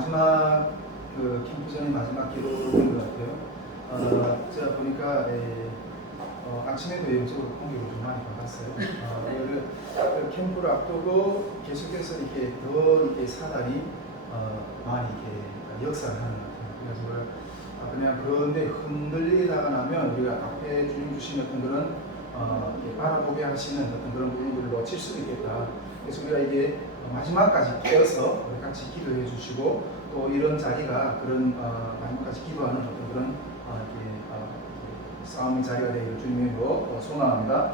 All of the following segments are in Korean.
마지막 그 캠프 전에 마지막 기도인 것 같아요. 제가 보니까 아침에도 이쪽으로 공격을 좀 많이 받았어요. 그 캠프를 앞두고 계속해서 이렇게 더 이렇게 사달이 많이 이렇게 역사를 하는 것 같아요. 그래서 그냥 그런데 흔들리다가 나면 우리가 앞에 주님 주신 어떤 그런 바라보게 하시는 어떤 그런 부분들을 놓칠 수도 있겠다. 그래서 우리가 이게 마지막까지 깨어서 우리 같이 기도해 주시고 또 이런 자리가 그런 마지막까지 기도하는 어떤 그런 싸움의 자리가 되기를 주님으로 소망합니다.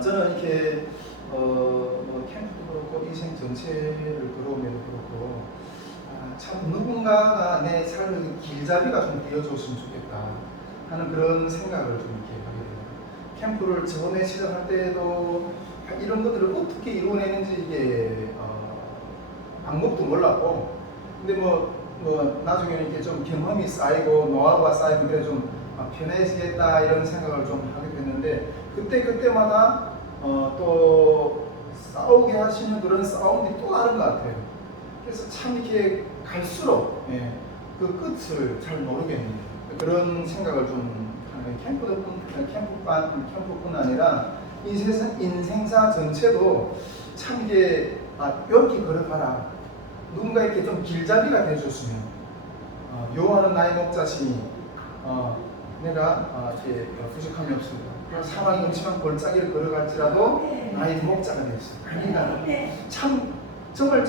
저는 이렇게 캠프도 그렇고 인생 전체를 들어오면도 그렇고 참 누군가가 내 삶의 길잡이가 좀 되어줬으면 좋겠다 하는 그런 생각을 좀 이렇게 하게 돼요. 캠프를 처음에 시작할 때도 이런 것들을 어떻게 이루어내는지 이게 방법도 몰랐고, 근데 뭐 나중에는 이렇게 좀 경험이 쌓이고 노하우가 쌓이고 그래 좀 편해지겠다 이런 생각을 좀 하게 됐는데, 그때마다 또 싸우게 하시는 그런 싸움이 또 다른 것 같아요. 그래서 참 이렇게 갈수록 그 끝을 잘 모르겠네요. 그런 생각을 좀 캠프뿐 아니라 인생사 전체도 참 이게 이렇게 걸어가라. 누군가 이렇게 좀 길잡이가 되어줬으면 요한은 나의 목자시니 내가 이렇게 부족함이 없습니다. 사망이 음침한 골짜기를 걸어갈지라도 나의 목자가 되었습니다. 그러니까 참 정말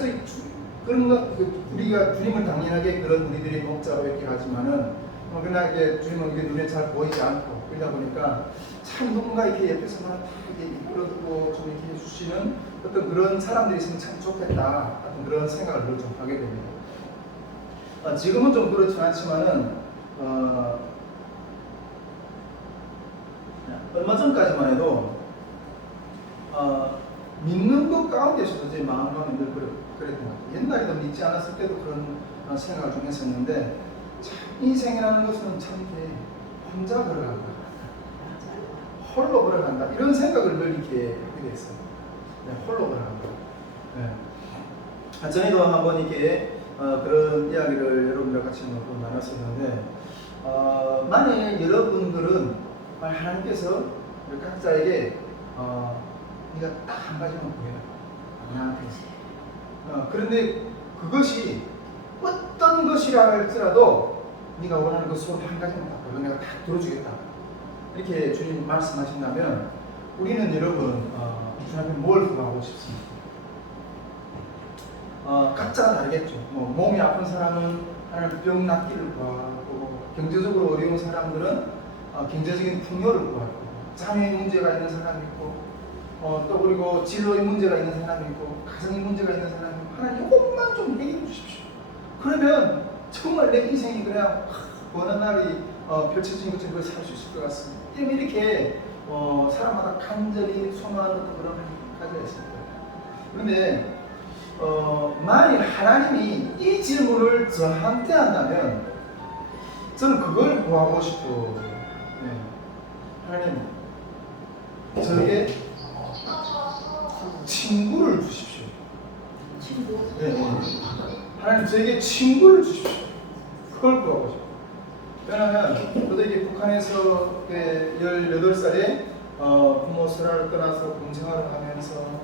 그런 것 우리가 주님을 당연하게 그런 우리들의 목자로 이렇게 하지만은 그러나 이게 주님은 이게 눈에 잘 보이지 않고 그러다 보니까 참 누군가 이렇게 옆에서 막 이렇게 이끌어주고 좀 이렇게 해주시는 어떤 그런 사람들이 있으면 참 좋겠다 하는 그런 생각을 늘 좀 하게 됩니다. 지금은 좀 그렇지 않지만은 얼마 전까지만 해도 믿는 것 가운데서도 제 마음가짐이 늘 그랬던 것 같아요. 옛날에도 믿지 않았을 때도 그런 생각을 좀 했었는데 참 인생이라는 것은 참 이렇게 혼자 걸어간다, 홀로 걸어간다 이런 생각을 늘 이렇게 하게 됐어요. 홀로 걸어간다. 전에도 한번 이렇게 그런 이야기를 여러분들 같이 나눴었는데 만일 여러분들은 하나님께서 각자에게 네가 딱 한 가지만 구해라. 그런데 그것이 어떤 것이라 할지라도 네가 원하는 그 소원 한 가지만 딱 구해라. 내가 다 들어주겠다. 이렇게 주님 말씀하신다면 우리는 여러분 주님 앞에 뭘 구하고 싶습니까? 각자가 다르겠죠. 몸이 아픈 사람은 하나님 병 낫기를 구하고, 경제적으로 어려운 사람들은 경제적인 풍요를 구하고, 자녀의 문제가 있는 사람이 있고, 또 그리고 진로의 문제가 있는 사람이 있고, 가정의 문제가 있는 사람이 있고, 하나님 이것만 좀 해결해 주십시오. 그러면 정말 내 인생이 그냥 어느 날이 펼쳐진 것처럼 살 수 있을 것 같습니다. 이렇게 사람마다 간절히 소망하는 그런 가지가 있습니다. 그런데 만일 하나님이 이 질문을 저한테 한다면 저는 그걸 구하고 싶어요. 하나님, 저에게 친구를 주십시오. 친구? 하나님, 저에게 친구를 주십시오. 그걸 구하고 싶어요. 왜냐하면 저도 이게 북한에서 18살에 부모 설화를 떠나서 군생활을 하면서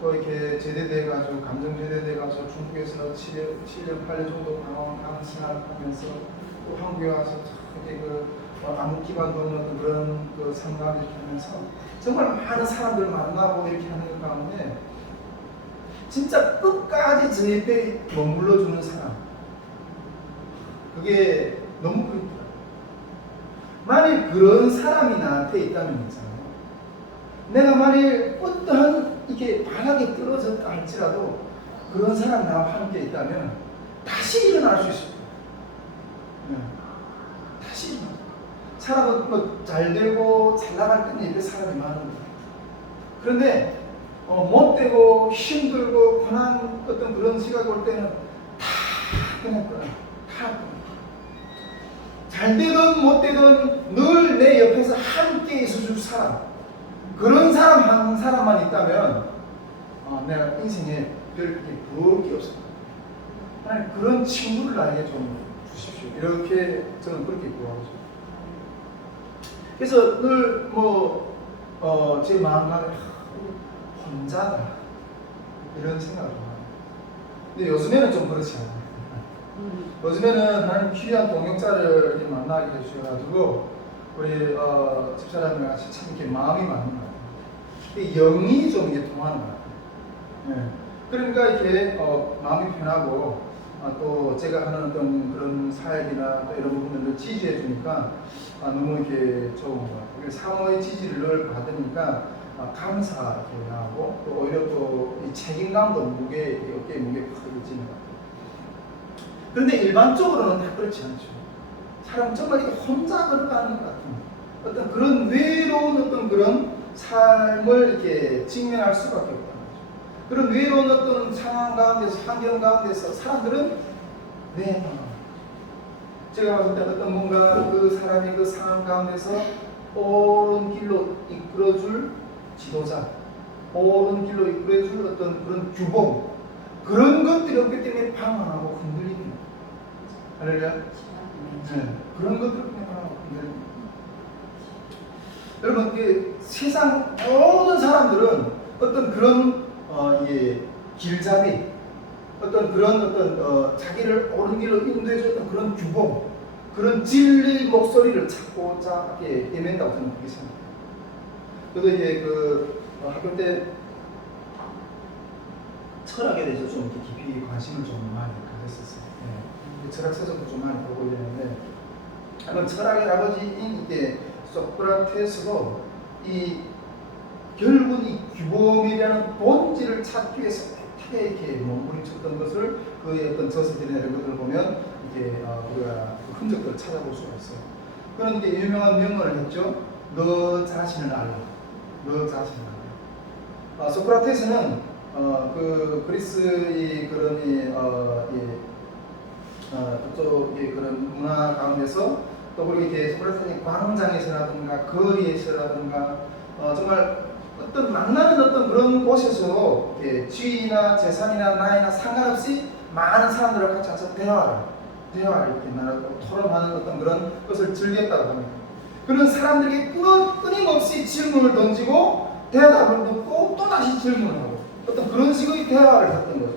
또 이렇게 제대돼가지고 감정 제대돼가지고 중국에서 7년 8년 정도 방황 생활을 하면서 또 한국에 와서 이렇게 암흑 기반도 없는 그런 상담을 이렇게 하면서 정말 많은 사람들 만나고 이렇게 하는 가운데 진짜 끝까지 제 옆에 머물러 주는 사람, 그게 너무 그립니다. 만일 그런 사람이 나한테 있다면 있잖아요. 내가 만일 어떠한 이렇게 바닥에 떨어졌다 할지라도 그런 사람 나와 함께 있다면 다시 일어날 수 있습니다. 다시 일어날. 사람은 잘 되고 잘 나갈 때는 옆에 사람이 많은 거예요. 그런데 못되고 힘들고 고난 어떤 그런 시각이 올 때는 다 그냥 잘 되든 못 되든 늘 내 옆에서 함께 있어줄 사람, 그런 사람 한 사람만 있다면 내가 인생에 별 부러울 게 없습니다. 하나님 그런 친구를 나에게 좀 주십시오. 이렇게 저는 그렇게 구하죠. 그래서 늘 제 마음 안에 혼자다 이런 생각을 합니다. 근데 요즘에는 좀 그렇지 않아요. 요즘에는 하나님 귀한 동역자를 이렇게 만나게 해주셔가지고 우리 집사람이랑 같이 참 이렇게 마음이 맞는 것 같아요. 영이 좀 이게 통하는 것 같아요. 네. 그러니까 이렇게 마음이 편하고 또 제가 하는 어떤 그런 사역이나 또 이런 부분들을 지지해 주니까 너무 이렇게 좋은 것 같아요. 사모의 지지를 늘 받으니까 감사 이렇게 하고 또 오히려 또 이 책임감도 어깨에 무게 크게 지는 것 같아요. 그런데 일반적으로는 다 그렇지 않죠. 사람 정말 이렇게 혼자 걸어가는 것 같은 어떤 그런 외로운 어떤 그런 삶을 이렇게 직면할 수밖에 없다는 거죠. 그런 외로운 어떤 상황 가운데서, 환경 가운데서 사람들은 왜 제가 봤을 때 어떤 뭔가 그 사람이 그 상황 가운데서 옳은 길로 이끌어줄 지도자, 옳은 길로 이끌어줄 어떤 그런 규범, 그런 것들이 없기 때문에 방황하고 흔들립니다. 할렐루야. 네, 그런 것들 때문에 방황하고 흔들립니다. 여러분, 세상 모든 사람들은 어떤 그런 길잡이, 어떤 그런 자기를 옳은 길로 인도해줬던 그런 규범, 그런 진리 목소리를 찾고자 애맨다고 저는 그렇게 생각해요. 저도 이제 학교 때 철학에 대해서 좀 이렇게 깊이 관심을 좀 많이 가졌었어요. 네. 철학 서적도 좀 많이 보고 이랬는데, 한번 철학의 아버지인 이게 소크라테스도 결국 이 규범이라는 본질을 찾기 위해서 어떻게 이렇게 몸부림쳤던 것을 그의 어떤 저서들이나 이런 것들을 보면 이렇게 우리가 그 흔적들을 찾아볼 수가 있어요. 그런 게 유명한 명언을 했죠. 너 자신을 알라. 너 자신을 알라. 소크라테스는 그리스의 그런 그쪽의 그런 문화 가운데서 또 우리 이렇게 소크라테스는 광장에서라든가 거리에서라든가 정말 어떤 만나는 어떤 그런 곳에서 지위나 재산이나 나이나 상관없이 많은 사람들과 같이 와서 대화를 이렇게 나누고 토론하는 어떤 그런 것을 즐겼다고 합니다. 그런 사람들에게 끊임없이 질문을 던지고 대답을 듣고 또 다시 질문을 하고 어떤 그런 식의 대화를 했던 거죠.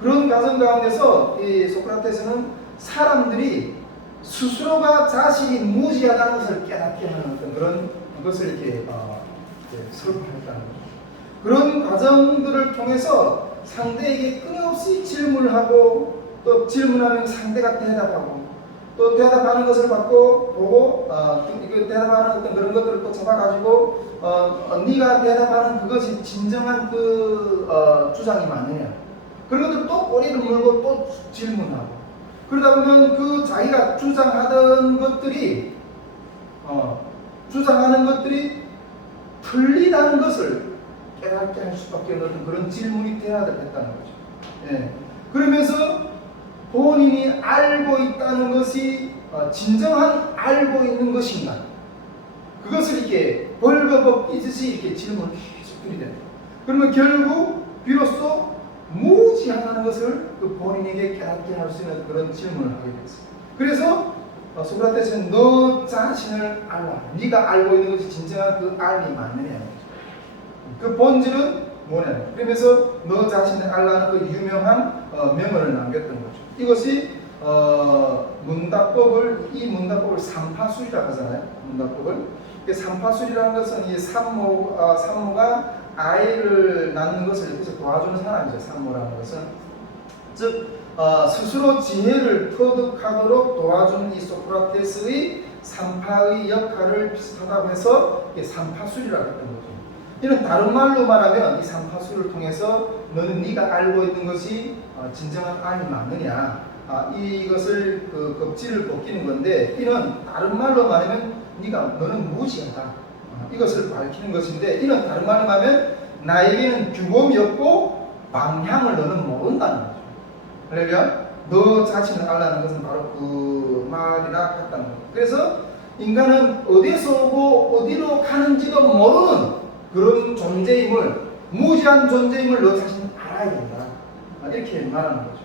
그런 과정 가운데서 이 소크라테스는 사람들이 스스로가 자신이 무지하다는 것을 깨닫게 하는 어떤 그런 것을 이렇게 설명했다는 거죠. 그런 과정들을 통해서 상대에게 끊임없이 질문을 하고 또 질문하면 상대가 대답하고 또 대답하는 것을 받고 보고 대답하는 어떤 그런 것들을 또 잡아가지고 네가 대답하는 그것이 진정한 주장이 맞느냐 그런 것들 또 꼬리를 물고 또 질문하고 그러다 보면 그 자기가 주장하던 것들이 주장하는 것들이 틀리다는 것을 깨닫게 할 수밖에 없는 그런 질문이 돼야 됐다는 거죠. 예. 그러면서 본인이 알고 있다는 것이 진정한 알고 있는 것인가? 그것을 이렇게 벌거벗기듯이 이렇게 질문을 계속 드리는. 그러면 결국 비로소 무지하다는 것을 그 본인에게 깨닫게 할 수 있는 그런 질문을 하게 됐어요. 그래서 소크라테스는 너 자신을 알라. 네가 알고 있는 것이 진정한 그 알이 맞느냐. 그 본질은 뭐냐. 그러면서 너 자신을 알라는 그 유명한 명언을 남겼던 거죠. 이것이 이 문답법을 삼파술이라고 하잖아요. 문답법을. 삼파술이라는 것은 이 산모가 아이를 낳는 것을 옆에서 도와주는 사람이죠. 산모라는 것은. 즉 스스로 지혜를 터득하도록 도와주는 이 소크라테스의 산파의 역할을 비슷하다고 해서 산파술이라고 했던 거죠. 이는 다른 말로 말하면 이 산파술을 통해서 너는 네가 알고 있는 것이 진정한 알이 맞느냐 이것을 겁지를 벗기는 건데 이는 다른 말로 말하면 너는 무지하다 이것을 밝히는 것인데 이는 다른 말로 말하면 나에게는 규범이 없고 방향을 너는 모른다는 거죠. 할렐루야. 너 자신을 알라는 것은 바로 그 말이나 같다는 거예요. 그래서 인간은 어디서 오고 어디로 가는지도 모르는 그런 존재임을 무지한 존재임을 너 자신은 알아야 된다. 이렇게 말하는 거죠.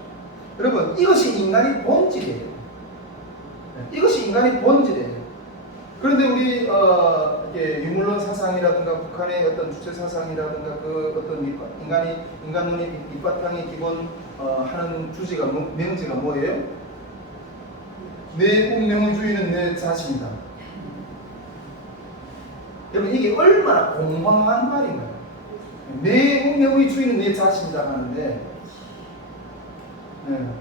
여러분, 이것이 인간의 본질이에요. 이것이 인간의 본질이에요. 그런데 우리 이렇게 유물론 사상이라든가 북한의 어떤 주체 사상이라든가 그 어떤 인간론의 밑바탕의 기본 하는 주제가 명제가 뭐예요? 내 운명의 주인은 내 자신이다. 여러분, 이게 얼마나 공허한 말인가요? 내 운명의 주인은 내 자신이다 하는데, 네.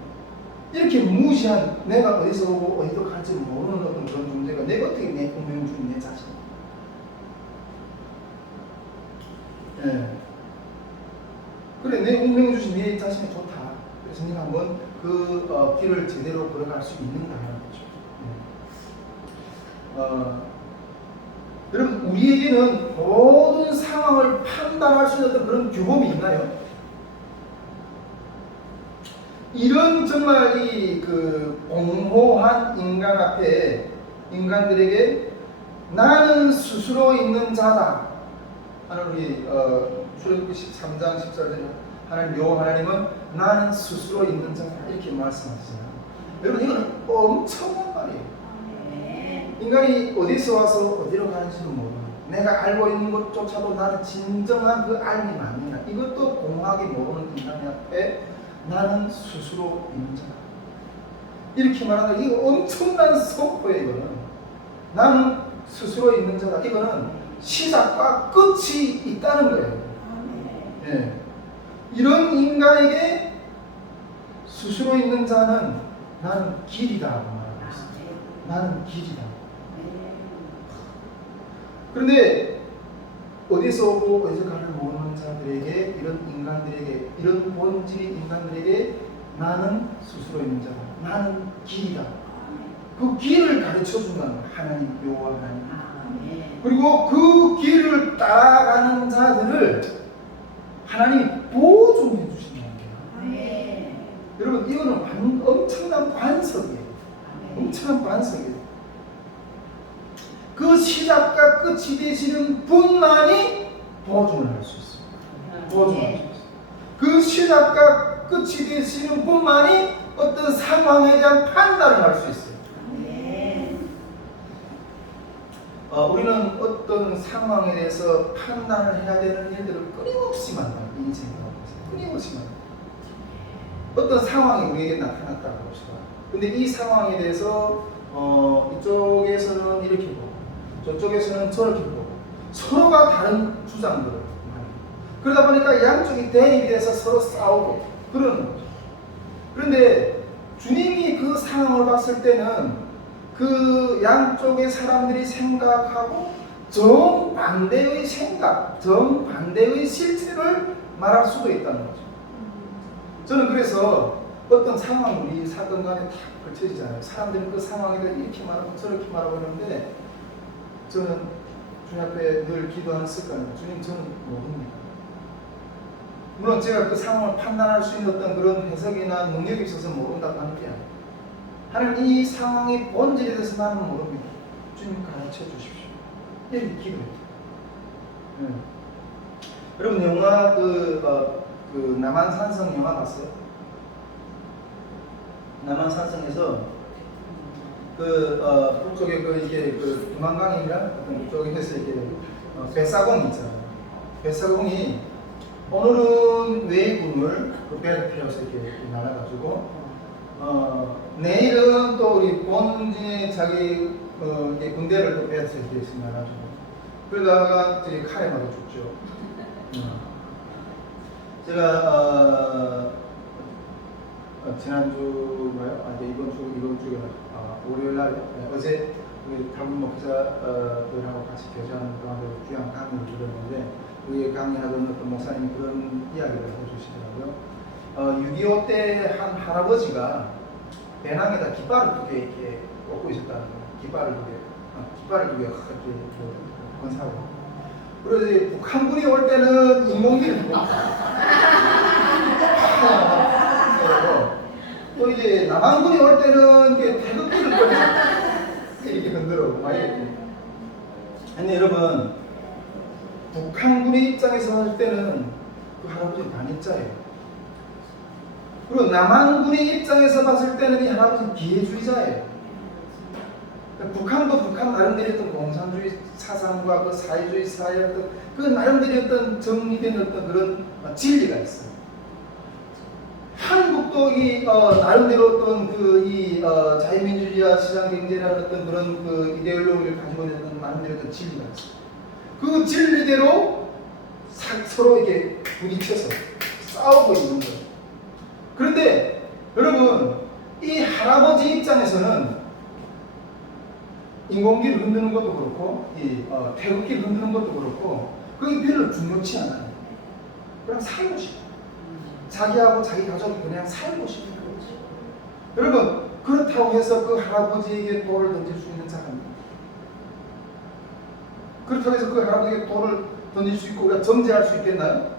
이렇게 무시한, 내가 어디서 오고 어디로 갈지 모르는 어떤 그런 존재가 내가 어떻게 내 운명의 주인 내 자신이다. 네. 그래, 내 운명의 주인 내 자신이 좋다. 그래서 네가 한번 그 길을 제대로 걸어갈 수 있는가 하는 거죠. 여러분, 우리에게는 모든 상황을 판단할 수 있는 그런 규범이 있나요? 이런 정말 그 공허한 인간 앞에 인간들에게 나는 스스로 있는 자다 하는 우리 출애굽기 13장 14절 하나님 하나님은 나는 스스로 있는 자다 이렇게 말씀하시잖아요. 여러분, 이거는 엄청난 말이에요. 인간이 어디서 와서 어디로 가는지는 모르는, 내가 알고 있는 것조차도 나는 진정한 그 알미 맞느냐, 이것도 공허하게 모르는 인간 앞에 나는 스스로 있는 자다 이렇게 말한다. 이거 엄청난 선포예요. 이거는 나는 스스로 있는 자다. 이거는 시작과 끝이 있다는 거예요. 예. 이런 인간에게 스스로 있는 자는 나는 길이다 말하고 있습니다. 나는 길이다. 그런데 어디서 오고 어디서 가를 모르는 자들에게, 이런 인간들에게, 이런 본질의 인간들에게 나는 스스로 있는 자다. 나는 길이다. 그 길을 가르쳐 준다는 하나님, 여호와 하나님. 그리고 그 길을 따라가는 자들을 하나님이 보존해 주신다는 거예요. 여러분, 이거는 엄청난 반석이에요. 엄청난 반석이에요. 그 시작과 끝이 되시는 분만이 보존을 할 수 있습니다. 보존할 수 있습니다. 그 시작과 끝이 되시는 분만이 어떤 상황에 대한 판단을 할 수 있어요. 우리는 어떤 상황에 대해서 판단을 해야 되는 일들을 끊임없이 만나요. 인생 가운데서 끊임없이 만나요. 어떤 상황이 우리에게 나타났다고 봅시다. 근데 이 상황에 대해서 이쪽에서는 이렇게 보고 저쪽에서는 저렇게 보고 서로가 다른 주장들을 말해요. 그러다 보니까 양쪽이 대립이 돼서 서로 싸우고 그러는 거죠. 그런데 주님이 그 상황을 봤을 때는 그 양쪽의 사람들이 생각하고 정반대의 생각, 정반대의 실체를 말할 수도 있다는 거죠. 저는 그래서 어떤 상황, 우리 사건 간에 다 걸쳐지잖아요. 사람들은 그 상황에 대해 이렇게 말하고 저렇게 말하고 하는데 저는 주님 앞에 늘 기도하는 습관입니다. 주님, 저는 모릅니다. 물론 제가 그 상황을 판단할 수 있는 어떤 그런 해석이나 능력이 있어서 모른다고 하는 게 아니에요. 하나님, 이 상황의 본질에 대해서 나는 모릅니다. 주님 가르쳐 주십시오. 이렇게 기도해요. 여러분, 영화 그 남한산성 영화 봤어요? 남한산성에서 북쪽에 이게 두만강인가 어떤 쪽에서 이게 뱃사공이 있잖아요. 뱃사공이 오늘은 외군을 그 배를 피워서 이렇게 날아가지고 내일은 또 우리 본진의 자기 군대를 또 배에서 이렇게 날아가지고 그러다가 이제 칼에 맞아 죽죠. 제가 지난주가요? 이번 주가 월요일 날 어제 우리 담임 목사들하고 같이 교제하는 가운데 귀한 강의를 들었는데 그 강의하던 어떤 목사님이 그런 이야기를 해주시더라고요. 6.25 때 한 할아버지가 배낭에다 깃발을 2개 이렇게 꽂고 있었다는 거예요. 깃발을 2개 이렇게 건사하고. 그래서 이제 북한군이 올 때는 인공기를 두고 또 이제 남한군이 올 때는 태극기를 이렇게 흔들어 막 이렇게. 근데 여러분, 북한군의 입장에서 봤을 때는 그 할아버지는 반입자예요. 그리고 남한군의 입장에서 봤을 때는 이 할아버지는 기회주의자예요. 북한도 북한 나름대로 어떤 공산주의 사상과 그 사회주의 사회의 어떤 그 나름대로 어떤 정리된 어떤 그런 진리가 있어요. 한국도 이 나름대로 어떤 그 자유민주주의와 시장경제라는 어떤 그런 그 이데올로기를 가지고 있는 나름대로 어떤 진리가 있어요. 그 진리대로 서로 이렇게 부딪혀서 싸우고 있는 거예요. 그런데 여러분, 이 할아버지 입장에서는 인공기를 흔드는 것도 그렇고 태극기를 흔드는 것도 그렇고 그게 별로 중요치 않아요. 그냥 살고 싶어. 자기하고 자기 가족이 그냥 살고 싶은 거지. 여러분, 그렇다고 해서 그 할아버지에게 돌을 던질 수 있는 사람입니다. 그렇다고 해서 그 할아버지에게 돌을 던질 수 있고 우리가 정죄할 수 있겠나요?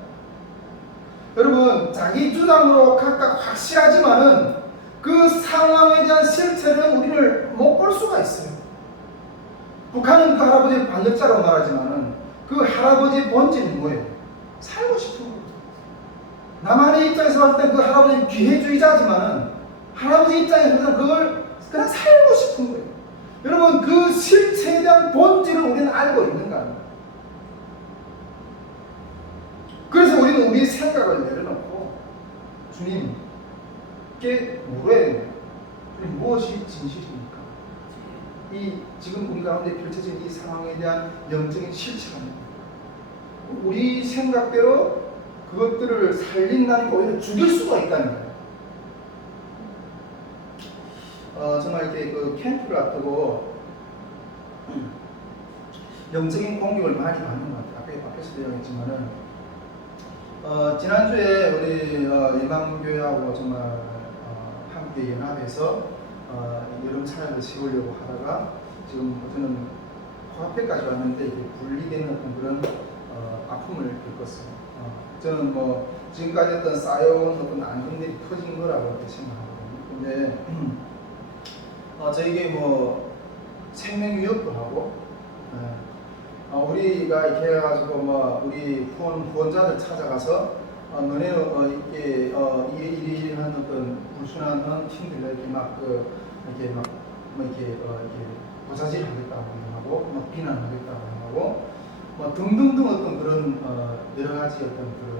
여러분, 자기 주장으로 각각 확실하지만은 그 상황에 대한 실체는 우리를 못 볼 수가 있어요. 북한은 그 할아버지를 반역자라고 말하지만은 그 할아버지의 본질은 뭐예요? 살고 싶은 거예요. 남한의 입장에서 봤을 때 그 할아버지는 기회주의자지만은 할아버지 입장에서는 그걸 그냥 살고 싶은 거예요. 여러분, 그 실체에 대한 본질을 우리는 알고 있는가 합니다. 그래서 우리는 우리의 생각을 내려놓고 주님께 물어야 됩니다. 무엇이 진실입니까? 이 지금 우리 가운데 펼쳐진 이 상황에 대한 영적인 실체가 뭡니까? 우리 생각대로 그것들을 살린다는 게 오히려 죽일 수가 있다는 거예요. 정말 이렇게 그 캠프를 앞두고 영적인 공격을 많이 받는 것 같아요. 앞에서도 이야기했지만은 지난주에 우리 예방교회하고 정말 함께 연합해서 여름 사역을 세우려고 하다가 지금 저는 코앞에까지 왔는데 이렇게 분리되는 어떤 그런 아픔을 겪었어요. 저는 뭐 지금까지 어떤 쌓여온 어떤 안정들이 터진 거라고 생각하거든요. 근데 저에게 뭐 생명 위협도 하고 우리가 이렇게 해가지고 뭐 우리 후원자들 찾아가서 너네는 이렇게 이러한 어떤 불순한 팀들을 이렇게 막 이렇게 막 이렇게 고사질 하겠다고 하고 막 비난하겠다고 하고 뭐 등등등 어떤 그런 여러 가지 어떤 그런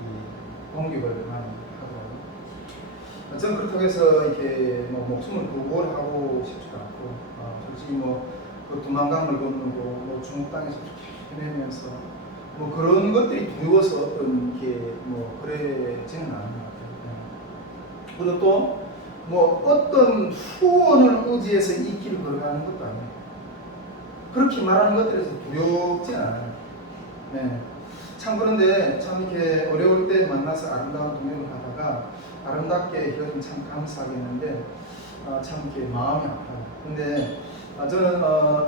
이 공격을 많이 하더라고요. 저는 그렇다고 해서 이렇게 뭐 목숨을 구걸하고 싶지도 않고 솔직히 그 두만강을 건너고 뭐 중국 땅에서 헤매면서 뭐 그런 것들이 두려워서 어떤 이렇게 뭐 그러지는 않은 것 같아요. 그리고 또 뭐 어떤 후원을 의지해서 이 길을 걸어가는 것도 아니에요. 그렇게 말하는 것들에서 두렵지 않아요. 네. 참 그런데 참 이렇게 어려울 때 만나서 아름다운 동행을 하다가 아름답게 헤어지면 참 감사하겠는데 참 이렇게 마음이 아파요. 근데 저는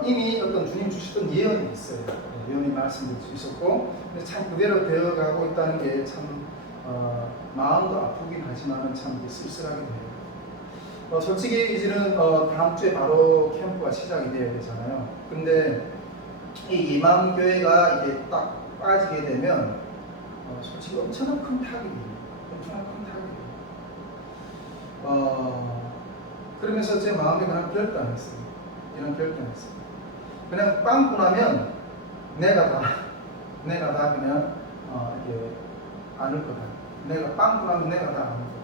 이미 어떤 주님 주시던 예언이 있어요. 예언이 말씀드릴 수 있었고, 근데 참 그대로 되어가고 있다는 게 참 마음도 아프긴 하지만 참 쓸쓸하게 돼요. 솔직히 이제는 다음 주에 바로 캠프가 시작이 되어야 되잖아요. 근데 이 이맘교회가 이게 딱 빠지게 되면 솔직히 엄청난 큰 타격이에요. 엄청난 큰 타격이에요. 그러면서 제 마음에 그냥 결단했어요. 이런 결단했어요. 그냥 빵꾸 나면 내가 다 그냥 이렇게 안을 거다. 내가 빵꾸 나면 내가 다 안을 거다.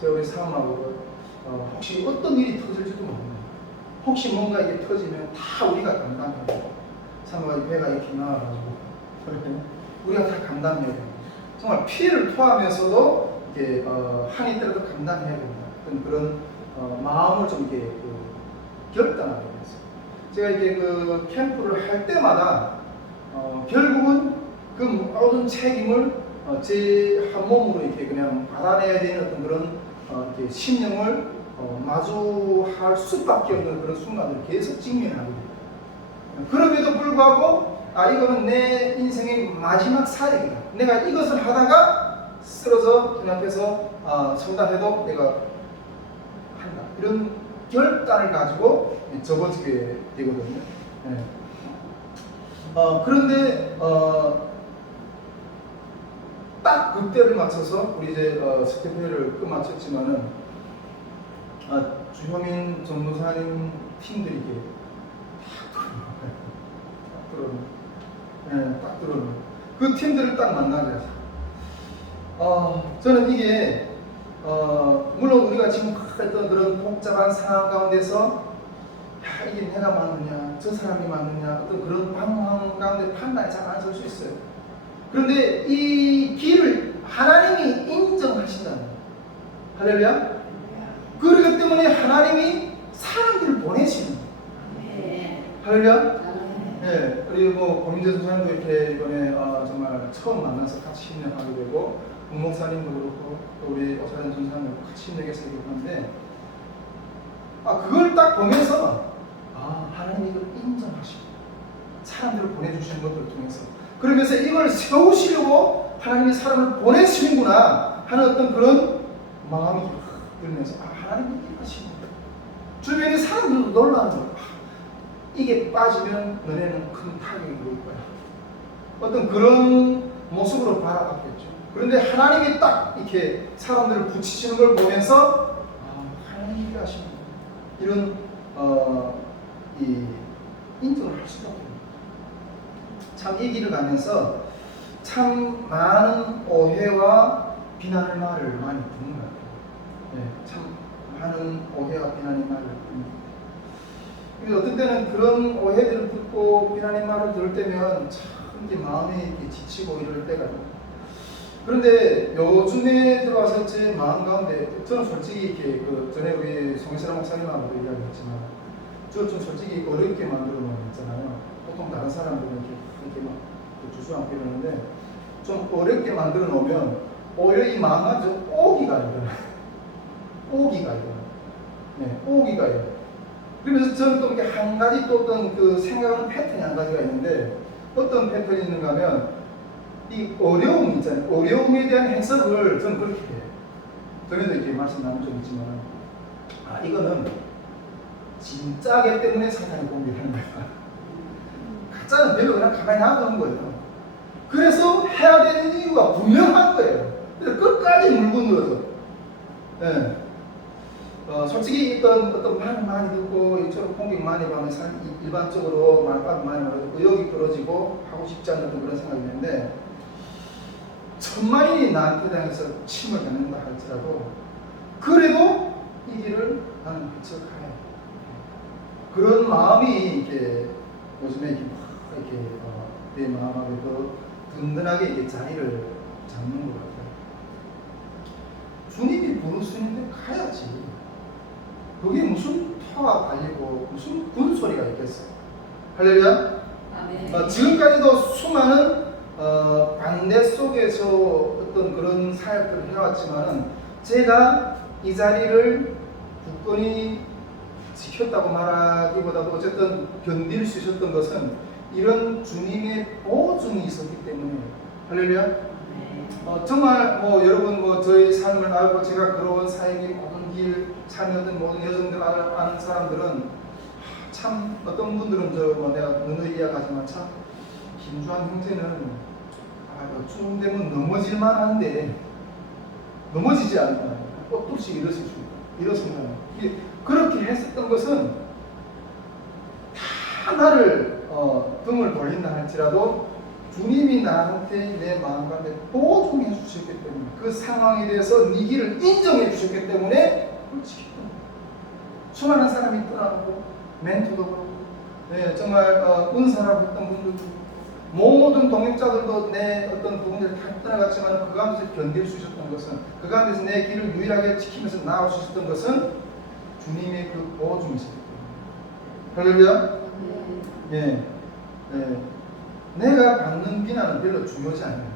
제가 우리 사모하고 혹시 어떤 일이 터질지도 모릅니다. 혹시 뭔가 이게 터지면 다 우리가 감당해야 돼요. 사모가 배가 이렇게 나와가지고 우리가 다 감당해야 돼요. 정말 피해를 토하면서도 이게 한이 떨어도 감당해야 된다. 그런 마음을 좀 이렇게 결단하게 됐어요. 제가 이렇게 그 캠프를 할 때마다 결국은 그 모든 책임을 제 한 몸으로 이렇게 그냥 받아내야 되는 어떤 그런 이렇게 신령을 마주할 수밖에 없는 그런 순간을 계속 직면하게 돼요. 그럼에도 불구하고 이거는 내 인생의 마지막 사역이다. 내가 이것을 하다가 쓰러져 그 앞에서 성달해도 내가 한다. 이런 결단을 가지고 접어지게 되거든요. 그런데 딱 그때를 맞춰서 우리 이제 스태프회를 끝마쳤지만은 주효민 전무사님 팀들이 이게 딱 들어오는, 네, 딱 들어오는 그 팀들을 딱 만나게 해서 저는 이게 물론 우리가 지금 했던 그런 복잡한 상황 가운데서 이게 내가 맞느냐, 저 사람이 맞느냐, 어떤 그런 방황 가운데 판단이 잘 안 설 수 있어요. 그런데 이 길을 하나님이 인정하신다는 거예요. 할렐루야. 그렇기 때문에 하나님이 사람들을 보내시는 거예요. 할렐루야. 네, 그리고 고민재 선생님도 이렇게 이번에 정말 처음 만나서 같이 협력하게 되고, 목사님도 그렇고, 또 우리 오사련 전사님도 같이 협력해서 하는데, 그걸 딱 보면서 하나님이 이걸 인정하시고 사람들을 보내주시는 것들을 통해서, 그러면서 이걸 세우시려고 하나님이 사람을 보내시는구나 하는 어떤 그런 마음이 들면서 하나님이 이렇게 하시는구나. 주변의 사람들도 놀라는 거예요. 이게 빠지면 너네는 큰 타격이 올 거야. 어떤 그런 모습으로 바라봤겠죠. 그런데 하나님이 딱 이렇게 사람들을 붙이시는 걸 보면서 하나님이 이렇게 하시는 거예요. 이런 이 인정을 할 수밖에 없는. 참 이 길을 가면서 참 많은 오해와 비난의 말을 많이 듣는 것 같아요. 네, 참 많은 오해와 비난의 말을 듣는 것 같아요. 그래서 어떤 때는 그런 오해들을 듣고 비난의 말을 들을 때면 참 이게 마음이 이렇게 지치고 이럴 때가 있고. 그런데 요즘에 들어와서 제 마음 가운데, 저는 솔직히 이렇게 전에 우리 송혜선아 목사님하고도 이야기했지만, 저 좀 솔직히 어렵게 만들어 놓은 거 있잖아요. 보통 다른 사람들은 이렇게 막 주저앉게 이러는데, 좀 어렵게 만들어 놓으면 오히려 이 마음만 좀 오기가 일어나요. 오기가 일어나요. 네, 오기가 일어나요. 그러면서 저는 또 이렇게 한 가지 또 어떤 그 생각하는 패턴이 한 가지가 있는데, 어떤 패턴이 있는가 하면, 이 어려움 있잖아요. 어려움에 대한 해석을 저는 그렇게 해요. 전에도 이렇게 말씀 나눈 적 있지만, 이거는 진짜기 때문에 사탄이 공격하는 거야. 가짜는 별로 그냥 가만히 놔두는 거예요. 그래서 해야 되는 이유가 분명한 거예요. 그래서 끝까지 물고 늘어서. 네. 솔직히 어떤 말을 많이 듣고 이처럼 공격 많이 받는 일반적으로 말빨 많이 말하고 여기 떨어지고 하고 싶지 않는 그런 생각이 있는데, 천만인이 나한테 당해서 침을 뱉는다 할지라도 그래도 이 길을 나는 헤쳐가야 해. 그런 마음이 이렇게 요즘에 이렇게 내 마음에 더 든든하게 이렇게 자리를 잡는 것 같아요. 주님이 부르시는데 가야지. 그게 무슨 터가 달리고 무슨 군소리가 있겠어요. 할렐루야. 지금까지도 수많은 반대 속에서 어떤 그런 사역들을 해왔지만은, 제가 이 자리를 굳건히 지켰다고 말하기보다도 어쨌든 견딜 수 있었던 것은 이런 주님의 보증이 있었기 때문에. 할렐루야. 정말 여러분 저희 삶을 알고 제가 걸어온 사역의 모든 길, 삶이었던 모든 여정들 아는 사람들은 참 어떤 분들은 내가 누누이 이야기하지만 참 김주환 형제는 좀 되면 넘어질만 한데 넘어지지 않는다. ყოვ없이 일어설 수 있다. 이렇습니다. 그렇게 했었던 것은 다 나를 등을 돌린다 할지라도 주님이 나한테 내 마음 가운데 보증해 주셨기 때문에, 그 상황에 대해서 네 길을 인정해 주셨기 때문에 그걸 지켰던 거예요. 수많은 사람이 떠나고 멘토도 그렇고, 네, 정말 은사라고 했던 분들도, 모든 동역자들도 내 어떤 부분들을 다 떠나갔지만 그 가운데서 견딜 수 있었던 것은, 그 가운데서 내 길을 유일하게 지키면서 나아올 수 있었던 것은 주님의 그 보증이셨기 때문에. 할렐루야. 예. 네. 내가 받는 비난은 별로 중요하지 않아요.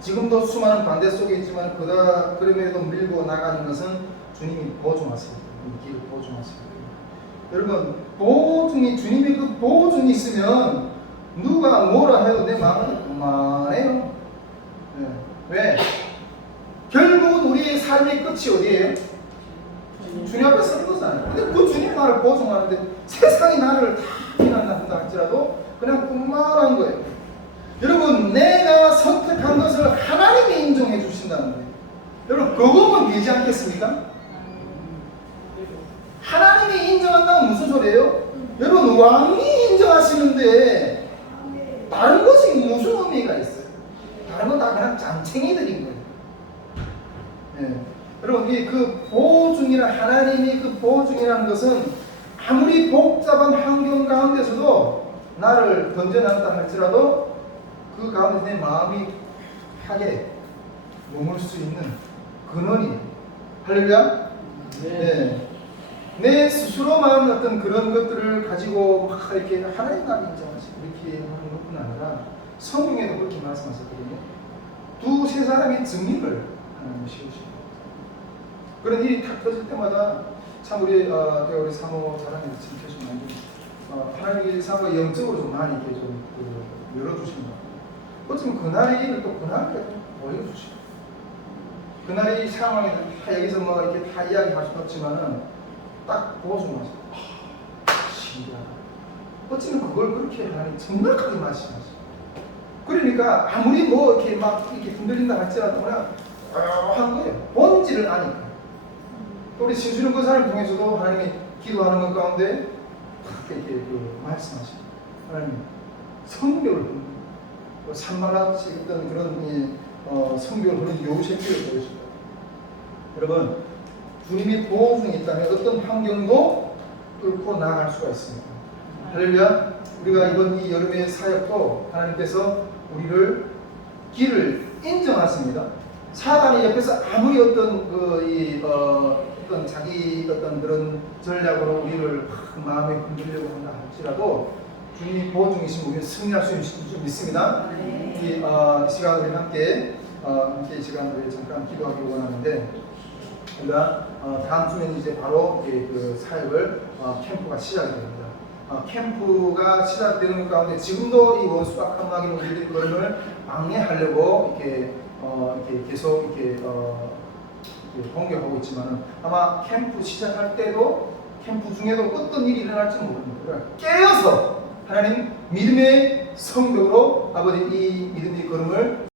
지금도 수많은 반대 속에 있지만 그럼에도 밀고 나가는 것은 주님이 보증하십니다. 이 길을 보증하십니다. 여러분, 주님의 그 보증이 있으면 누가 뭐라 해도 내 마음은 그만해요. 네. 왜? 결국은 우리의 삶의 끝이 어디예요? 주님 앞에 서는 거잖아요. 근데 그 주님이 나를 보증하는데 세상이 나를 다 비난한다 할지라도 그냥 그만한 거예요. 여러분, 내가 선택한 것을 하나님이 인정해 주신다는 거예요. 여러분, 그거면 되지 않겠습니까? 하나님이 인정한다는 무슨 소리예요? 여러분, 왕이 인정하시는데 다른 것이 무슨 의미가 있어요? 다른 건 다 그냥 잔챙이들인 거예요. 예. 여러분, 그 보호중이라, 하나님이 그 보호중이라는 것은 아무리 복잡한 환경 가운데서도 나를 던져놨다 할지라도 그 가운데 내 마음이 하게 머물 수 있는 근원이에요. 할렐루야? 네. 내 스스로만 어떤 그런 것들을 가지고 막 이렇게 하나님 나를 인정하시고 이렇게 하는 것뿐 아니라 성경에도 그렇게 말씀하셨거든요. 두세 사람이 증인을 하나님이 세우시고 그런 일이 탁 터질 때마다 참 우리 사모 자랑님 지금 계속 많이 하나님이 사모가 영적으로 좀 많이 이렇게 좀 열어주시는 것 같아요. 어쩌면 그날의 일을 또 그날에 좀 보여주시고 그날의 상황에 다 여기서 뭐 이렇게 다 이야기할 수는 없지만은 딱 보여주면 신기하다. 어쩌면 그걸 그렇게 하나님 정확하게 말씀하시죠. 그러니까 아무리 뭐 이렇게 막 이렇게 흔들린다 할지라도 그냥 한 거예요. 본질을 아니까. 또 우리 신수령 권사를 통해서도 하나님이 기도하는 것 가운데 딱 이렇게 말씀하시고 하나님 성벽을 산만하시 있던 그런 성벽을 보는 요셉기를 보여줍니다. 여러분, 주님이 보호중에 있다면 어떤 환경도 뚫고 나아갈 수가 있습니다. 할렐루야. 우리가 이번 이 여름의 사역도 하나님께서 우리를 길을 인정하십니다. 사단이 옆에서 아무리 어떤 어떤 자기 어떤 그런 전략으로 우리를 마음에 흔들려고 한다 할지라도 주님이 보호중이신 우리는 승리할 수 있는 줄 믿습니다. 이 시간 우리 함께 이 시간을 잠깐 기도하기 원하는데, 우리가 다음 주에는 이제 바로 그 사역을 캠프가 시작이 됩니다. 캠프가 시작되는 것 가운데 지금도 이 원수 악한 마귀는 우리들이 그걸 방해하려고 이렇게 계속 이렇게 공격하고 있지만은 아마 캠프 시작할 때도 캠프 중에도 어떤 일이 일어날지 모릅니다. 깨어서 하나님 믿음의 성벽으로 아버지 이 믿음의 걸음을